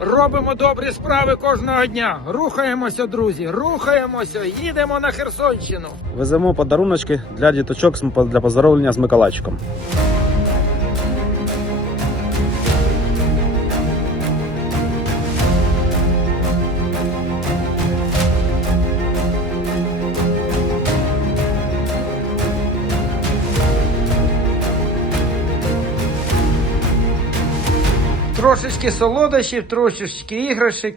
Робимо добрі справи кожного дня. Рухаємося, друзі. Рухаємося, їдемо на Херсонщину. Веземо подаруночки для діточок для поздоровлення з Миколайчиком. Трошечки солодощів, трошечки іграшок.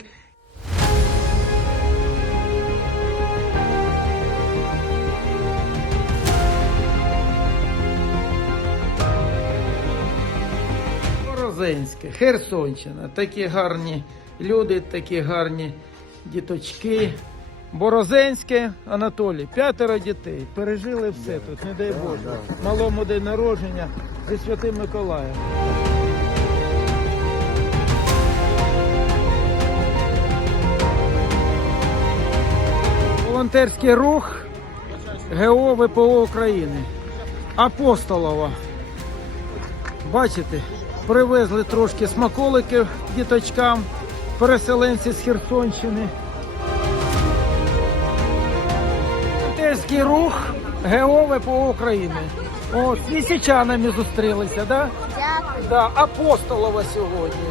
Борозенське, Херсонщина. Такі гарні люди, такі гарні діточки. Борозенське, Анатолій, п'ятеро дітей. Пережили все тут, не дай Боже. Малому день народження зі Святим Миколаєм. Волонтерський рух ГО ВПО України. Апостолова. Бачите, привезли трошки смаколиків діточкам, переселенці з Херсонщини. Волонтерський рух ГО ВПО України. О, з лісичанами зустрілися, да? Дякую. Да, Апостолова сьогодні.